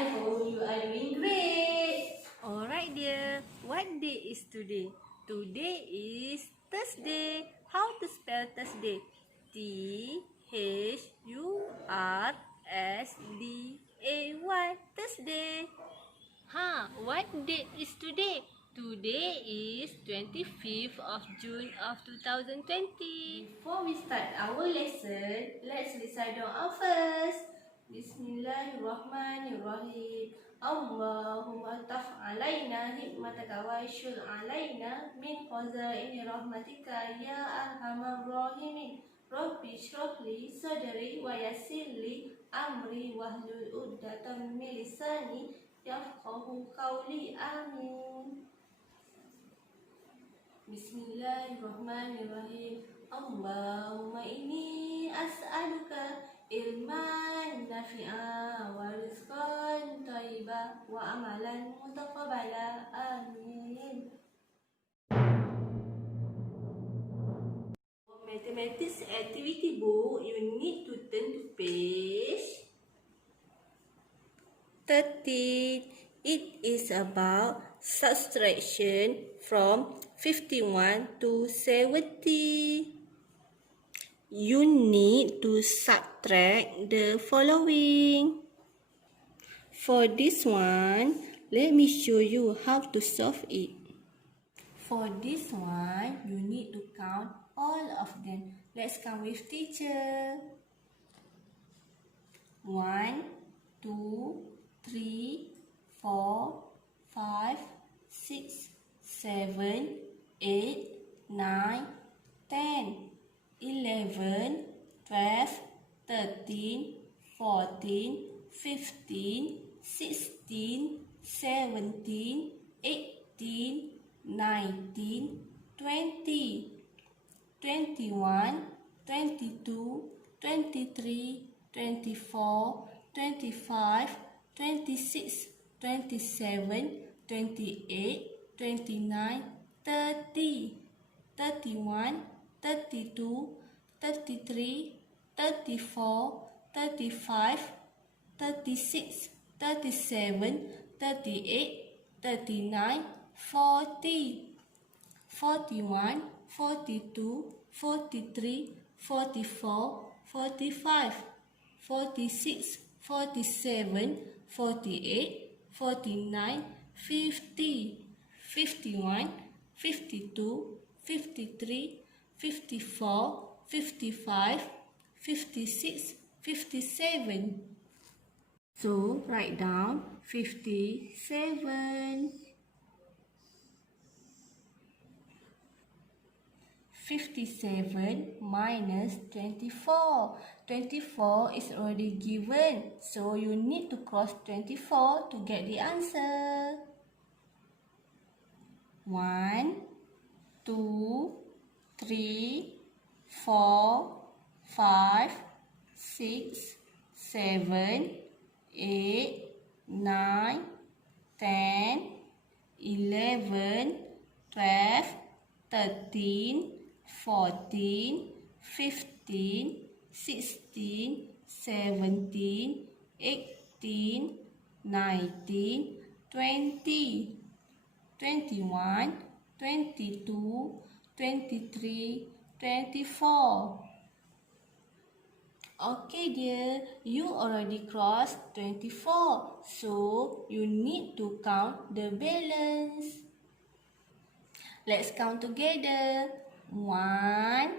I hope you are doing great. Alright dear, what day is today? Today is Thursday. How to spell Thursday? Thursday. Thursday. What date is today? Today is 25th of June of 2020. Before we start our lesson, let's recite doa first. Bismillahirrahmanirrahim. Allahumma taf alaina hikmataka wa ishul alaina min khazaini rahmatika ya arhamar rahimin. Rabbi shrah li sadri wa yassir li amri wahlul 'uqdatam min lisani yafqahu qawli. Amin. Bismillahirrahmanirrahim. Allahumma inni as'aluka ilman nafi'a wa rizqan thayyiba wa amalan mutaqabbala. Amin. For mathematics activity book, you need to turn to page 13. It is about subtraction from 51 to 70. You need to subtract the following. For this one, let me show you how to solve it. For this one, you need to count all of them. Let's count with teacher. 1, 2, 3, 4, 5, 6, 7, 8, 9, 10, 11, 12, 13, 14, 15, 16, 17, 18, 19, 20, 21, 22, 23, 24, 25, 26, 27, 28, 29, 30, 31, 32, 33, 34, 35, 36, 37, 38, 39, 40, 41, 42, 43, 44, 45, 46, 47, 48, 49, 50, 51, 52, 53, 54, 55, 56, 57. So write down 57. 57 minus 24. 24 is already given, so you need to cross 24 to get the answer. 1, 2, 3, 4, 5, 6, 7, 8, 9, 10, 11, 12, 13, 14, 15, 16, 17, 18, 19, 20, 21, 22, 23, 24. Okay dear, you already crossed 24, so you need to count the balance. Let's count together. 1,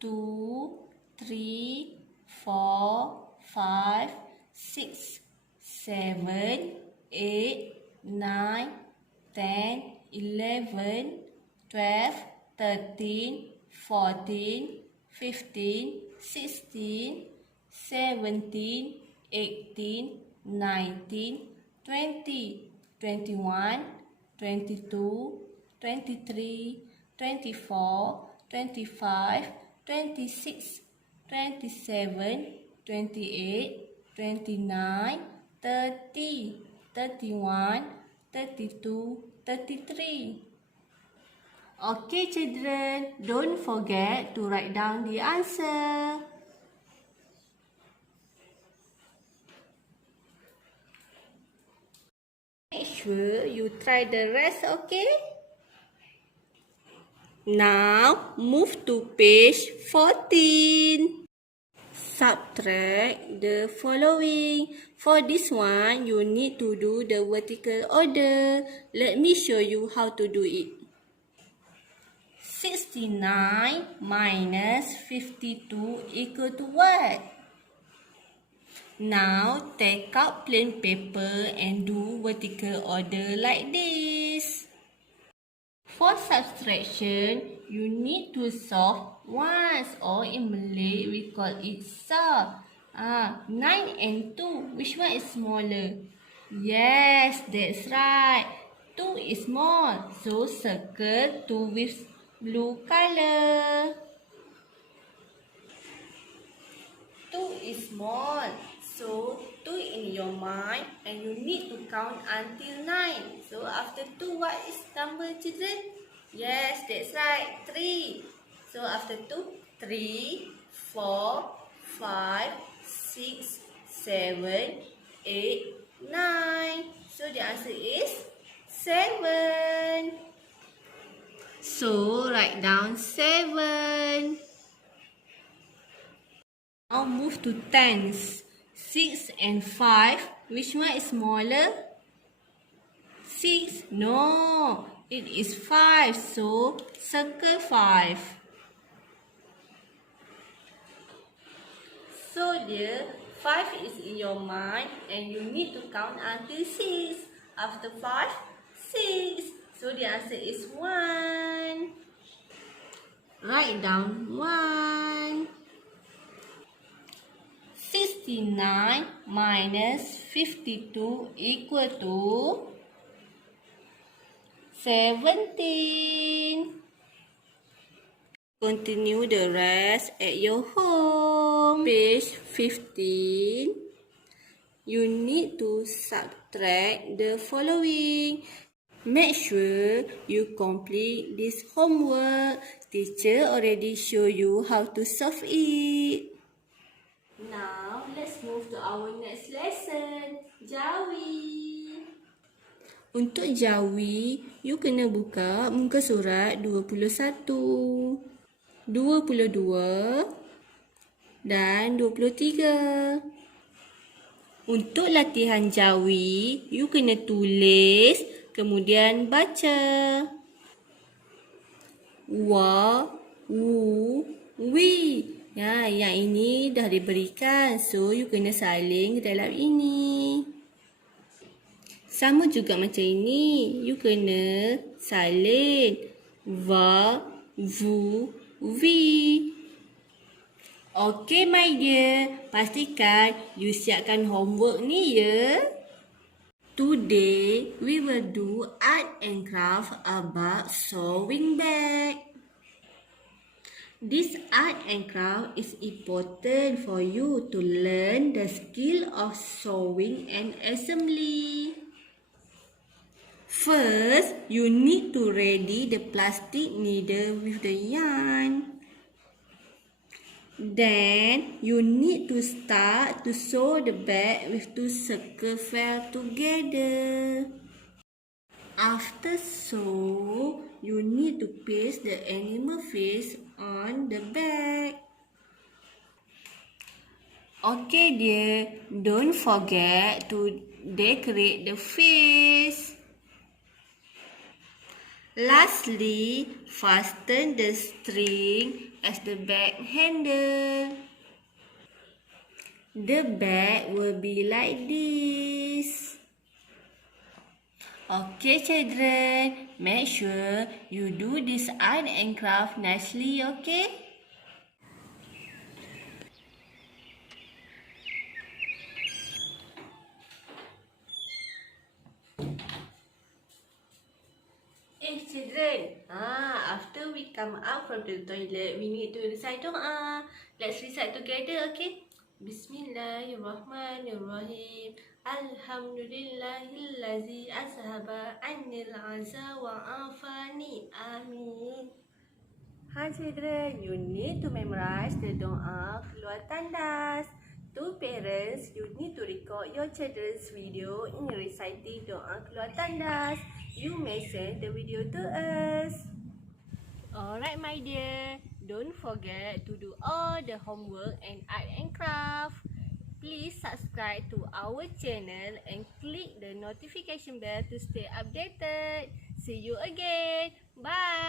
2, 3, 4, 5, 6, 7, 8, 9, 10, 11, 12, 13, 14, 15, 16, 17, 18, 19, 20, 21, 22, 23, 24, 25, 26, 27, 28, 29, 30, 31, 32, 33. Okay children, don't forget to write down the answer. Make sure you try the rest, okay? Now, move to page 14. Subtract the following. For this one, you need to do the vertical order. Let me show you how to do it. 69 minus 52 equal to what? Now, take out plain paper and do vertical order like this. For subtraction, you need to solve once, or in Malay we call it solve. 9 and 2, which one is smaller? Yes, that's right. 2 is small, so circle 2 with blue color. 2 is small, so 2 in your mind and you need to count until 9. So after 2, what is number, children? Yes, that's right, 3. So after 2, 3, 4, 5, 6, 7, 8, 9. So the answer is 7. So write down 7. Now move to tens. 6 and 5. Which one is smaller? 6. No, it is 5. So circle 5. So dear, 5 is in your mind and you need to count until 6. After 5, 6. So the answer is 1. Write down 1. 69 minus 52 equal to 17. Continue the rest at your home. Page 15. You need to subtract the following. Make sure you complete this homework. Teacher already show you how to solve it. Now, let's move to our next lesson, Jawi. Untuk Jawi, you kena buka muka surat 21, 22 dan 23. Untuk latihan Jawi, you kena tulis, kemudian baca. Wa, wu, wi. Ya, yang ini dah diberikan. So, you kena salin dalam ini. Sama juga macam ini. You kena salin. Va, vu, vi. Okay, my dear. Pastikan you siapkan homework ni ya. Today, we will do art and craft about sewing bag. This art and craft is important for you to learn the skill of sewing and assembly. First, you need to ready the plastic needle with the yarn. Then, you need to start to sew the bag with two circle fell together. After sew, you need to paste the animal face on the bag. Okay dear, don't forget to decorate the face. Lastly, fasten the string as the bag handle. The bag will be like this. Okay children, make sure you do this art and craft nicely, okay? Children, after we come out from the toilet, we need to recite doa. Let's recite together, okay? Bismillahirrahmanirrahim. Alhamdulillahillazi azhaba anil aza wa afani. Amin. Children, you need to memorize the doa keluar tandas. To parents, you need to record your children's video in reciting doa keluar tandas. You may send the video to us. Alright my dear, don't forget to do all the homework and art and craft. Please subscribe to our channel and click the notification bell to stay updated. See you again. Bye.